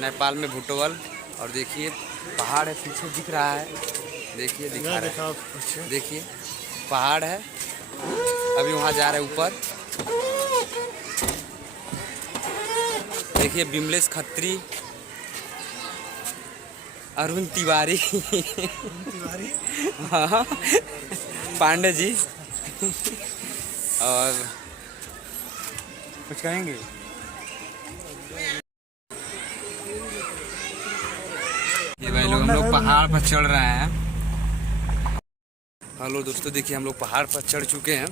नेपाल में बुटवल। और देखिए पहाड़ है, पीछे दिख रहा है, देखिए दिखा रहा है, देखिए पहाड़ है। अभी वहाँ जा रहे हैं ऊपर। देखिए विमलेश खत्री, अरुण तिवारी हाँ पांडे जी। और कुछ कहेंगे? ये भाई लोग हम लोग पहाड़ पर चढ़ रहे हैं। हेलो दोस्तों, देखिए हम लोग पहाड़ पर चढ़ चुके हैं।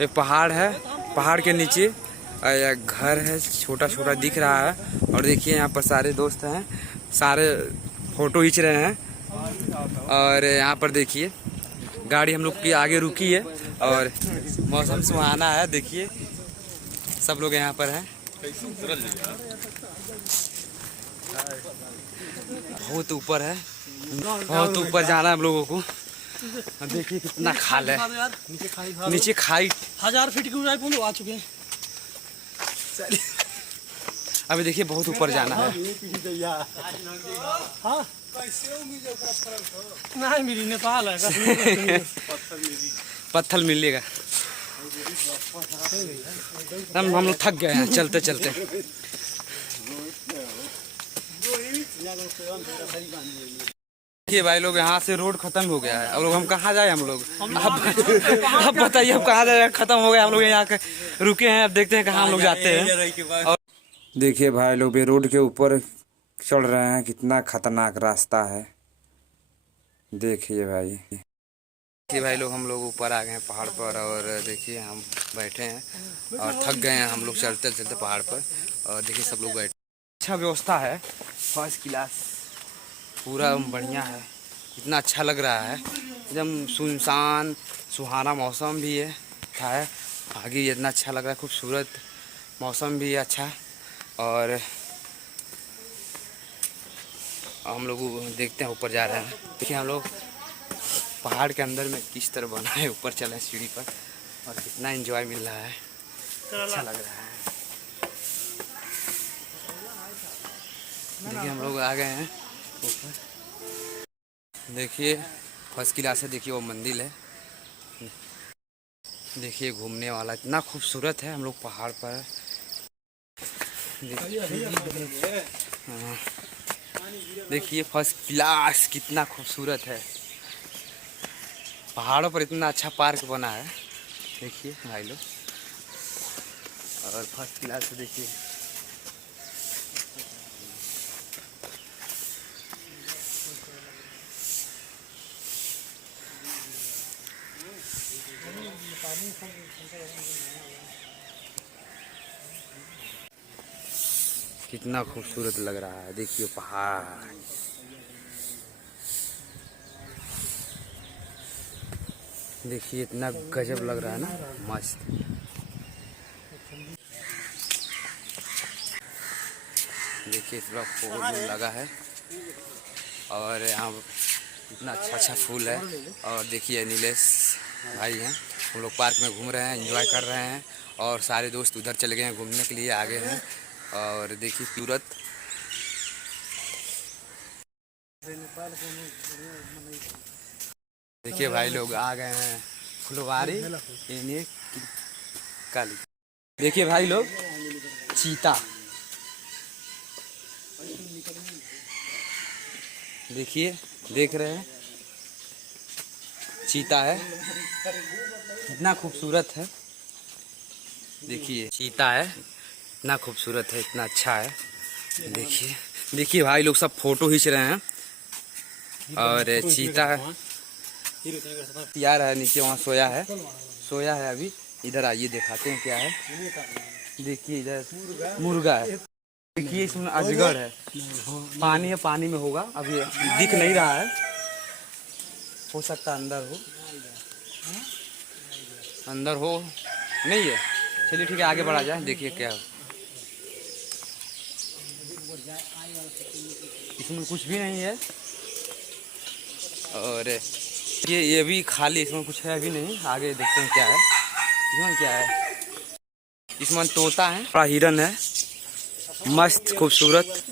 एक पहाड़ है, पहाड़ के नीचे घर है, छोटा छोटा दिख रहा है। और देखिए यहाँ पर सारे दोस्त हैं, सारे फोटो खींच रहे हैं। और यहाँ पर देखिए गाड़ी हम लोग की आगे रुकी है और मौसम सुहाना है। देखिए सब लोग यहाँ पर हैं। बहुत ऊपर है, बहुत ऊपर जाना है हम लोगों को। देखिए कितना खाल है, नीचे खाई 1000 फीट की ऊंचाई पर आ चुके हैं। अभी देखिए बहुत ऊपर जाना है। नहीं मिली, नेपाल है पत्थर मिलेगा। हम लोग थक गए हैं चलते चलते। देखिए भाई लोग यहाँ से रोड खत्म हो गया है। अब लोग हम कहाँ जाए? हम लोग अब बताइए हम कहाँ जाए? खत्म हो गया, हम लोग यहाँ रुके हैं। अब देखते हैं कहाँ हम लोग जाते हैं। और देखिए भाई लोग ये रोड के ऊपर चढ़ रहे हैं, कितना खतरनाक रास्ता है। देखिए भाई लोग हम लोग ऊपर आ गए हैं पहाड़ पर। और देखिए हम बैठे हैं और थक गए हैं हम लोग चलते चलते पहाड़ पर। और देखिए सब लोग बैठे। अच्छा व्यवस्था है, फर्स्ट क्लास, पूरा बढ़िया है। इतना अच्छा लग रहा है, एकदम सुनसान सुहाना मौसम भी है आगे। इतना अच्छा लग रहा है, खूबसूरत मौसम भी है अच्छा। और हम लोग देखते हैं ऊपर जा रहे हैं। देखिए हम लोग पहाड़ के अंदर में किस तरह बना है, ऊपर चले सीढ़ी पर और कितना एंजॉय मिल रहा है, अच्छा लग रहा है। देखिए हम लोग आ गए हैं ऊपर। देखिए फर्स्ट क्लास है। देखिए वो मंदिर है, देखिए घूमने वाला इतना खूबसूरत है। हम लोग पहाड़ पर देखिए फर्स्ट क्लास कितना खूबसूरत है। पहाड़ों पर इतना अच्छा पार्क बना है, देखिए भाई लोग। और फर्स्ट क्लास से देखिए कितना खूबसूरत लग रहा है। देखिए पहाड़, देखिए इतना गजब लग रहा है ना, मस्त। देखिए इतना फूल लगा है और यहाँ इतना अच्छा फूल है। और देखिए नीलेश भाई हैं, हम लोग पार्क में घूम रहे हैं, एंजॉय कर रहे हैं। और सारे दोस्त उधर चले गए हैं घूमने के लिए, आगे हैं। और देखिए सूरत, देखिए भाई लोग आ गए हैं फुलवारी काली। देखिए भाई लोग चीता, देखिए देख रहे हैं चीता है, कितना खूबसूरत है। देखिए चीता है, इतना खूबसूरत है, इतना अच्छा है। देखिए देखिए भाई लोग सब फोटो खींच रहे हैं। और चीता यार है नीचे, वहाँ सोया है अभी। इधर आइए दिखाते हैं क्या है। देखिए इधर मुर्गा है, देखिए इसमें अजगर है। पानी है, पानी में होगा, अभी दिख नहीं रहा है, हो सकता अंदर हो नहीं है। चलिए ठीक है, आगे बढ़ा जाए। देखिए क्या है, इसमें कुछ भी नहीं है। और ये भी खाली, इसमें कुछ है भी नहीं। आगे देखते हैं क्या है, इसमें क्या है। इसमें तोता है, बड़ा हिरन है, मस्त खूबसूरत।